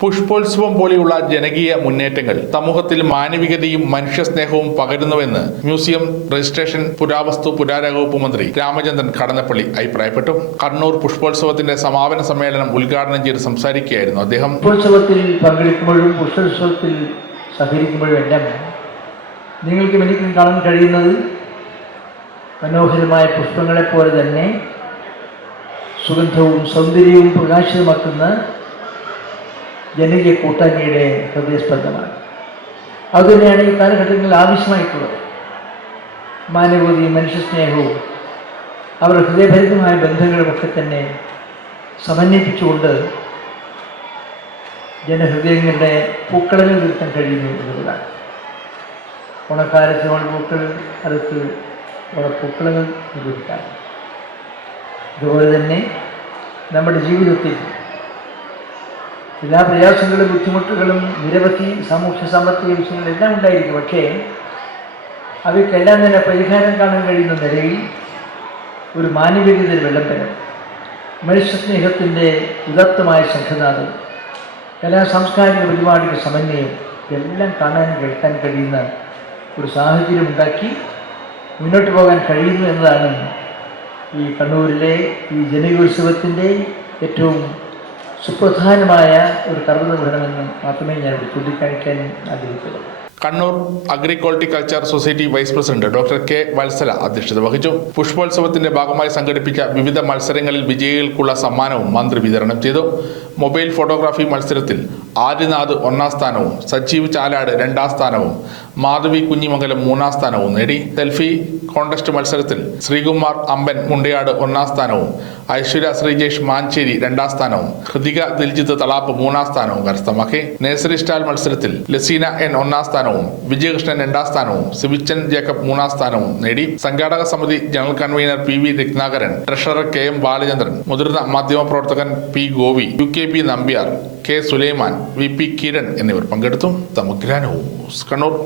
പുഷ്പോത്സവം പോലെയുള്ള ജനകീയ മുന്നേറ്റങ്ങൾ സമൂഹത്തിൽ മാനവികതയും മനുഷ്യസ്നേഹവും പകരുന്നുവെന്ന് മ്യൂസിയം രജിസ്ട്രേഷൻ പുരാവസ്തു പുരാരവകുപ്പ് മന്ത്രി രാമചന്ദ്രൻ കടന്നപ്പള്ളി അഭിപ്രായപ്പെട്ടു. കണ്ണൂർ പുഷ്പോത്സവത്തിന്റെ സമാപന സമ്മേളനം ഉദ്ഘാടനം ചെയ്ത് സംസാരിക്കുകയായിരുന്നു അദ്ദേഹം. പുഷ്പോത്സവത്തിൽ പങ്കെടുക്കുമ്പോഴും പുഷ്പോത്സവത്തിൽ സഹകരിക്കുമ്പോഴും എല്ലാം നിങ്ങൾക്ക് എനിക്കും കാണാൻ കഴിയുന്നത് മനോഹരമായ പുഷ്പങ്ങളെപ്പോലെ തന്നെ സുഗന്ധവും സൗന്ദര്യവും പ്രകാശിതമാക്കുന്ന ജനകീയ കൂട്ടായ്മയുടെ ഹൃദയസ്പന്ദമാണ് അതുതന്നെയാണ് ഈ കാലഘട്ടങ്ങളിൽ ആവശ്യമായിട്ടുള്ളത്. മനുഷ്യ മനുഷ്യസ്നേഹവും അവരുടെ ഹൃദയഭരിതമായ ബന്ധങ്ങളുമൊക്കെ തന്നെ സമന്വയിപ്പിച്ചുകൊണ്ട് ജനഹൃദയങ്ങളുടെ പൂക്കളങ്ങൾ നിർത്താൻ കഴിയുന്നു എന്നുള്ളതാണ്. ഓണക്കാലത്ത് ഓണപ്പൂക്കൾ അടുത്ത് ഓണപ്പൂക്കളങ്ങൾ നിർവഹിക്കാം അതുപോലെ തന്നെ നമ്മുടെ ജീവിതത്തിൽ എല്ലാ പ്രയാസങ്ങളും ബുദ്ധിമുട്ടുകളും നിരവധി സാമൂഹ്യ സാമ്പത്തിക വിഷയങ്ങളെല്ലാം ഉണ്ടായിരിക്കും. പക്ഷേ അവയ്ക്കെല്ലാം തന്നെ പരിഹാരം കാണാൻ കഴിയുന്ന നിലയിൽ ഒരു മാനവികത വെള്ളം തരം മനുഷ്യസ്നേഹത്തിന്റെ ഉദത്തമായ സംഘനാഥം എല്ലാ സാംസ്കാരിക പരിപാടിയുടെ സമന്വയം എല്ലാം കാണാൻ കേൾക്കാൻ കഴിയുന്ന ഒരു സാഹചര്യം ഉണ്ടാക്കി മുന്നോട്ട് പോകാൻ കഴിയുന്നു എന്നതാണ് ഈ കണ്ണൂരിലെ ഈ ജനകോത്സവത്തിന്റെ ഏറ്റവും സുപ്രധാനമായ ഒരു കർമ്മനിർവഹണമെന്ന് മാത്രമേ ഞാൻ ചൂണ്ടിക്കാണിക്കാൻ ആഗ്രഹിക്കുള്ളൂ. Kannur agri horticulture society vice president doctor K Vatsala അധ്യക്ഷത വഹിച്ചു. പുഷ്പോത്സവത്തിന്റെ ഭാഗമായി സംഘടിപ്പിച്ച വിവിധ മത്സരങ്ങളിൽ വിജയികൾക്കുള്ള സമ്മാനവും മന്ത്രി വിതരണം ചെയ്തു. മൊബൈൽ ഫോട്ടോഗ്രാഫി മത്സരത്തിൽ ആര്യനാഥ് ഒന്നാം സ്ഥാനവും സജീവ് ചാലാട് രണ്ടാം സ്ഥാനവും മാധവി കുഞ്ഞിമംഗലം മൂന്നാം സ്ഥാനവും നേടി. സെൽഫി കോണ്ടസ്റ്റ് മത്സരത്തിൽ ശ്രീകുമാർ അമ്പൻ മുണ്ടയാട് ഒന്നാം സ്ഥാനവും ഐശ്വര്യ ശ്രീജേഷ് മാഞ്ചേരി രണ്ടാം സ്ഥാനവും ഹൃതിക ദിൽജിത്ത് തളാപ്പ് മൂന്നാം സ്ഥാനവും കരസ്ഥമാക്കി. നഴ്സറി സ്റ്റാൾ മത്സരത്തിൽ ലസീന എൻ ഒന്നാം സ്ഥാനവും വിജയകൃഷ്ണൻ രണ്ടാം സ്ഥാനവും സിബിച്ചൻ ജേക്കബ് മൂന്നാം സ്ഥാനവും നേടി. സംഘാടക സമിതി general convener P V Ratnakaran treasurer K M Balachandran മുതിർന്ന മാധ്യമപ്രവർത്തകൻ P Govi U K P Nambiar K Sulaiman V P Kiran എന്നിവർ പങ്കെടുത്തു. സമഗ്ര ന്യൂസ് കണ്ണൂർ.